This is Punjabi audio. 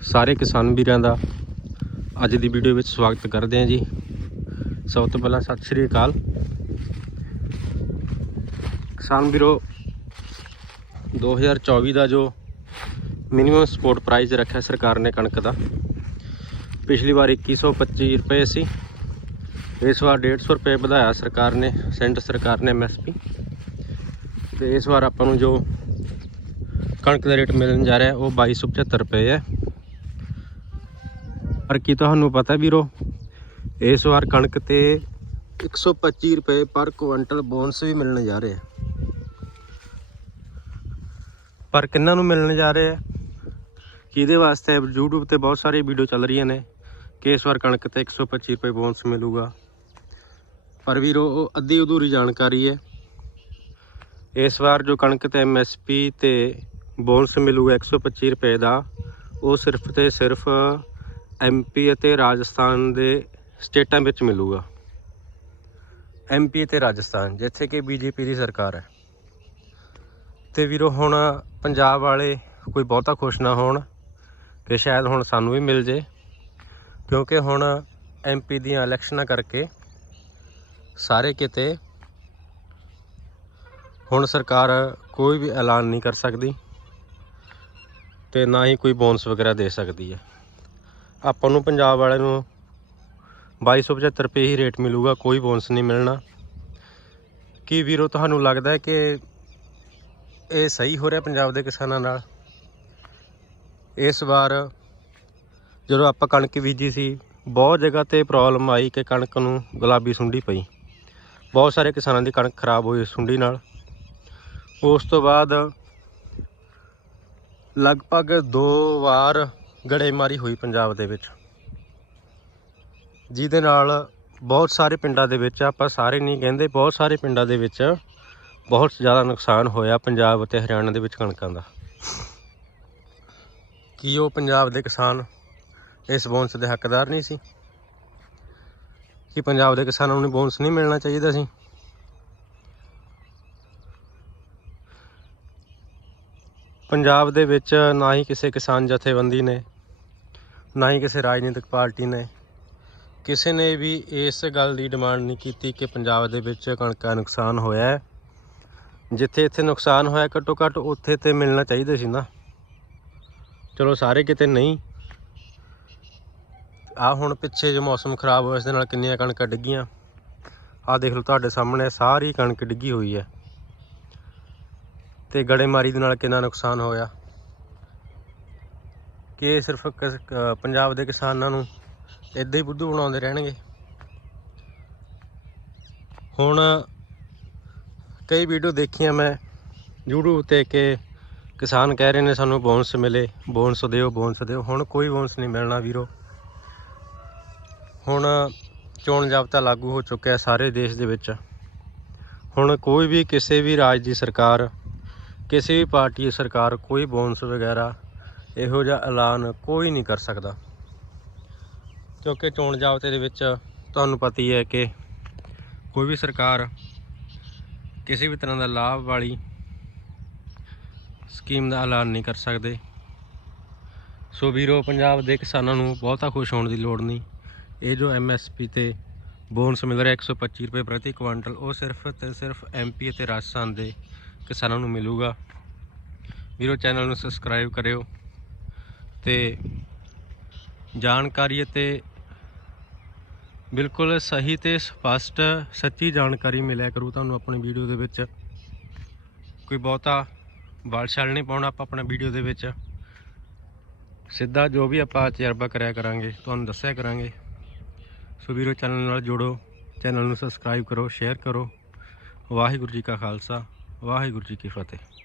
ਸਾਰੇ ਕਿਸਾਨ ਵੀਰਾਂ ਦਾ ਅੱਜ ਦੀ ਵੀਡੀਓ ਵਿੱਚ ਸਵਾਗਤ ਕਰਦੇ ਹਾਂ ਜੀ। ਸਭ ਤੋਂ ਪਹਿਲਾਂ ਸਤਿ ਸ਼੍ਰੀ ਅਕਾਲ। ਕਿਸਾਨ ਵੀਰੋ 2024 ਦਾ ਜੋ ਮਿਨੀਮਮ ਸਪੋਰਟ ਪ੍ਰਾਈਸ ਰੱਖਿਆ ਸਰਕਾਰ ਨੇ ਕਣਕ ਦਾ, ਪਿਛਲੀ ਵਾਰ 2125 ਰੁਪਏ ਸੀ। ਇਸ ਵਾਰ 150 ਰੁਪਏ ਵਧਾਇਆ ਸਰਕਾਰ ਨੇ, ਸੈਂਟਰ ਸਰਕਾਰ ਨੇ ਐਮਐਸਪੀ ਤੇ ਇਸ ਵਾਰ ਆਪਾਂ ਨੂੰ ਜੋ ਕਣਕ ਦਾ ਰੇਟ ਮਿਲਣ ਜਾ ਰਿਹਾ ਉਹ 2275 ਰੁਪਏ ਹੈ। ਪਰ ਕੀ ਤੁਹਾਨੂੰ ਪਤਾ ਵੀਰੋ, ਇਸ ਵਾਰ ਕਣਕ ਤੇ 125 ਰੁਪਏ ਪਰ ਕੁਇੰਟਲ ਬੋਨਸ ਵੀ ਮਿਲਣ ਜਾ ਰਹੇ ਆ। ਪਰ ਕਿੰਨਾਂ ਨੂੰ ਮਿਲਣ ਜਾ ਰਹੇ ਆ? ਕਿਹਦੇ ਵਾਸਤੇ? YouTube ਤੇ ਬਹੁਤ ਸਾਰੀ ਵੀਡੀਓ ਚੱਲ ਰਹੀਆਂ ਨੇ ਕਿ ਇਸ ਵਾਰ ਕਣਕ ਤੇ 125 ਰੁਪਏ ਬੋਨਸ ਮਿਲੂਗਾ। ਪਰ ਵੀਰੋ, ਉਹ ਅੱਧੀ ਅਧੂਰੀ ਜਾਣਕਾਰੀ ਹੈ। ਇਸ ਵਾਰ ਜੋ ਕਣਕ ਤੇ MSP ਤੇ ਬੋਨਸ ਮਿਲੂਗਾ 125 ਰੁਪਏ ਦਾ, ਉਹ ਸਿਰਫ ਤੇ ਸਿਰਫ ਐਮਪੀ ਅਤੇ ਰਾਜਸਥਾਨ ਦੇ ਸਟੇਟਾਂ ਵਿੱਚ ਮਿਲੂਗਾ। ਐਮਪੀ ਤੇ ਰਾਜਸਥਾਨ, ਜਿੱਥੇ ਕਿ ਬੀਜੇਪੀ ਦੀ ਸਰਕਾਰ ਹੈ। ਤੇ ਵੀਰੋ, ਹੁਣ ਪੰਜਾਬ ਵਾਲੇ ਕੋਈ ਬਹੁਤਾ ਖੁਸ਼ ਨਾ ਹੋਣ ਕਿ ਸ਼ਾਇਦ ਹੁਣ ਸਾਨੂੰ ਵੀ ਮਿਲ ਜੇ, ਕਿਉਂਕਿ ਹੁਣ ਐਮਪੀ ਦੀਆਂ ਇਲੈਕਸ਼ਨਾਂ ਕਰਕੇ ਸਾਰੇ ਕਿਤੇ ਹੁਣ ਸਰਕਾਰ ਕੋਈ ਵੀ ਐਲਾਨ ਨਹੀਂ ਕਰ ਸਕਦੀ ਤੇ ਨਾ ਹੀ ਕੋਈ ਬੋਨਸ ਵਗੈਰਾ ਦੇ ਸਕਦੀ ਹੈ। ਆਪਾਂ ਨੂੰ ਪੰਜਾਬ ਵਾਲਿਆਂ ਨੂੰ 2275 ਰੁਪਏ ਹੀ ਰੇਟ ਮਿਲੂਗਾ, ਕੋਈ ਬੋਨਸ ਨਹੀਂ ਮਿਲਣਾ। ਕੀ ਵੀਰੋ, ਤੁਹਾਨੂੰ ਲੱਗਦਾ ਹੈ ਕਿ ਇਹ ਸਹੀ ਹੋ ਰਿਹਾ ਪੰਜਾਬ ਦੇ ਕਿਸਾਨਾਂ ਨਾਲ? ਇਸ ਵਾਰ ਜਦੋਂ ਆਪਾਂ ਕਣਕ ਬੀਜੀ ਸੀ, ਬਹੁਤ ਜਗ੍ਹਾ ਤੇ ਪ੍ਰੋਬਲਮ ਆਈ ਕਿ ਕਣਕ ਨੂੰ ਗੁਲਾਬੀ ਸੁੰਡੀ ਪਈ। ਬਹੁਤ ਸਾਰੇ ਕਿਸਾਨਾਂ ਦੀ ਕਣਕ ਖਰਾਬ ਹੋਈ ਸੁੰਡੀ ਨਾਲ। ਉਸ ਤੋਂ ਬਾਅਦ ਲਗਭਗ ਦੋ ਵਾਰ ਗੜੇਮਾਰੀ ਹੋਈ ਪੰਜਾਬ ਦੇ ਵਿੱਚ। ਜਿਹਦੇ ਨਾਲ ਬਹੁਤ ਸਾਰੇ ਪਿੰਡਾਂ ਦੇ ਵਿੱਚ, ਆਪਾਂ ਸਾਰੇ ਨਹੀਂ ਕਹਿੰਦੇ, ਬਹੁਤ ਸਾਰੇ ਪਿੰਡਾਂ ਦੇ ਵਿੱਚ ਬਹੁਤ ਜ਼ਿਆਦਾ ਨੁਕਸਾਨ ਹੋਇਆ ਪੰਜਾਬ ਅਤੇ ਹਰਿਆਣਾ ਦੇ ਵਿੱਚ ਕਣਕਾਂ ਦਾ। ਕੀ ਉਹ ਪੰਜਾਬ ਦੇ ਕਿਸਾਨ ਇਸ ਬੋਨਸ ਦੇ ਹੱਕਦਾਰ ਨਹੀਂ ਸੀ? ਕਿ ਪੰਜਾਬ ਦੇ ਕਿਸਾਨਾਂ ਨੂੰ ਬੋਨਸ ਨਹੀਂ ਮਿਲਣਾ ਚਾਹੀਦਾ ਸੀ? ਪੰਜਾਬ ਦੇ ਵਿੱਚ ਨਾ ਹੀ ਕਿਸੇ ਕਿਸਾਨ ਜਥੇਬੰਦੀ ਨੇ ਨਾ ਹੀ ਕਿਸੇ ਰਾਜਨੀਤਿਕ ਪਾਰਟੀ ਨੇ। ਕਿਸੇ ਨੇ ਵੀ ਇਸ ਗੱਲ ਦੀ ਡਿਮਾਂਡ ਨਹੀਂ ਕੀਤੀ ਕਿ ਪੰਜਾਬ ਦੇ ਵਿੱਚ ਕਣਕ ਦਾ ਨੁਕਸਾਨ ਹੋਇਆ ਜਿੱਥੇ ਇੱਥੇ ਨੁਕਸਾਨ ਹੋਇਆ ਘੱਟੋ ਘੱਟ ਉੱਥੇ ਤੇ ਮਿਲਣਾ ਚਾਹੀਦਾ ਸੀ ਨਾ। ਚਲੋ ਸਾਰੇ ਕਿਤੇ ਨਹੀਂ। ਆ ਹੁਣ ਪਿੱਛੇ ਜੋ ਮੌਸਮ ਖਰਾਬ ਹੋਇਆ ਇਸ ਦੇ ਨਾਲ ਕਿੰਨੀਆਂ ਕਣਕਾਂ ਡਿੱਗੀਆਂ। ਆ ਦੇਖ ਲਓ ਤੁਹਾਡੇ ਸਾਹਮਣੇ, ਸਾਰੀ ਕਣਕ ਡਿੱਗੀ ਹੋਈ ਹੈ। ਤੇ ਗੜੇਮਾਰੀ ਦੇ ਨਾਲ ਕਿੰਨਾ ਨੁਕਸਾਨ ਹੋਇਆ। ਕਿ ਸਿਰਫ ਕਿਸ- ਪੰਜਾਬ ਦੇ ਕਿਸਾਨਾਂ ਨੂੰ ਇਦਾਂ ਹੀ ਬੁੱਧੂ ਬਣਾਉਂਦੇ ਰਹਿਣਗੇ। ਹੁਣ ਕਈ ਵੀਡੀਓ ਦੇਖੀਆਂ ਮੈਂ YouTube ਤੇ ਕਿ ਕਿਸਾਨ ਕਹਿ ਰਹੇ ਨੇ ਸਾਨੂੰ ਬੋਨਸ ਮਿਲੇ ਬੋਨਸ ਦਿਓ ਬੋਨਸ ਦਿਓ। ਹੁਣ ਕੋਈ ਬੋਨਸ ਨਹੀਂ ਮਿਲਣਾ ਵੀਰੋ। ਹੁਣ ਚੋਣ ਜਾਬਤਾ ਲਾਗੂ ਹੋ ਚੁੱਕਿਆ ਸਾਰੇ ਦੇਸ਼ ਦੇ ਵਿੱਚ। ਹੁਣ ਕੋਈ ਵੀ ਕਿਸੇ ਵੀ ਰਾਜ ਦੀ ਸਰਕਾਰ, ਕਿਸੇ ਵੀ ਪਾਰਟੀ ਦੀ ਸਰਕਾਰ, ਕੋਈ ਬੋਨਸ ਵਗੈਰਾ ਇਹੋ ਜਿਹਾ ਐਲਾਨ ਕੋਈ ਨਹੀਂ ਕਰ ਸਕਦਾ। ਕਿਉਂਕਿ ਚੋਣ ਜਾਬਤੇ ਦੇ ਵਿੱਚ ਤੁਹਾਨੂੰ ਪਤਾ ਹੀ ਹੈ ਕਿ ਕੋਈ ਵੀ ਸਰਕਾਰ ਕਿਸੇ ਵੀ ਤਰ੍ਹਾਂ ਦਾ ਲਾਭ ਵਾਲੀ ਸਕੀਮ ਦਾ ਐਲਾਨ ਨਹੀਂ ਕਰ ਸਕਦੇ। ਸੋ ਵੀਰੋ, ਪੰਜਾਬ ਦੇ ਕਿਸਾਨਾਂ ਨੂੰ ਬਹੁਤਾ ਖੁਸ਼ ਹੋਣ ਦੀ ਲੋੜ ਨਹੀਂ। ਇਹ ਜੋ ਐਮਐਸਪੀ ਤੇ ਬੋਨਸ ਮਿਲ ਰਿਹਾ 125 ਰੁਪਏ ਪ੍ਰਤੀ ਕੁਇੰਟਲ ਉਹ ਸਿਰਫ ਤੇ ਸਿਰਫ ਐਮਪੀ ਅਤੇ ਰਾਜਸਥਾਨ ਦੇ ਕਿਸਾਨਾਂ ਨੂੰ ਮਿਲੂਗਾ। ਵੀਰੋ, ਚੈਨਲ ਨੂੰ ਸਬਸਕ੍ਰਾਈਬ ਕਰਿਓ। ਤੇ ਜਾਣਕਾਰੀ ਅਤੇ ਬਿਲਕੁਲ ਸਹੀ ਤੇ ਸਪਸ਼ਟ, ਸੱਚੀ ਜਾਣਕਾਰੀ ਮਿਲਿਆ ਕਰੂ ਤੁਹਾਨੂੰ ਆਪਣੀ ਵੀਡੀਓ ਦੇ ਵਿੱਚ। ਕੋਈ ਬਹੁਤਾ ਬਾਲਸ਼ਾਲ ਨਹੀਂ ਪਾਉਣਾ ਆਪਾਂ ਆਪਣਾ ਵੀਡੀਓ ਦੇ ਵਿੱਚ। ਸਿੱਧਾ ਜੋ ਵੀ ਆਪਾਂ ਤਜਰਬਾ ਕਰਿਆ ਕਰਾਂਗੇ, ਤੁਹਾਨੂੰ ਦੱਸਿਆ ਕਰਾਂਗੇ। ਸੋ ਵੀਰੋ, ਚੈਨਲ ਨਾਲ ਜੁੜੋ, ਚੈਨਲ ਨੂੰ ਸਬਸਕ੍ਰਾਈਬ ਕਰੋ ਸ਼ੇਅਰ ਕਰੋ। ਵਾਹਿਗੁਰੂ ਜੀ ਕਾ ਖਾਲਸਾ, ਵਾਹਿਗੁਰੂ ਜੀ ਕੀ ਫਤਿਹ।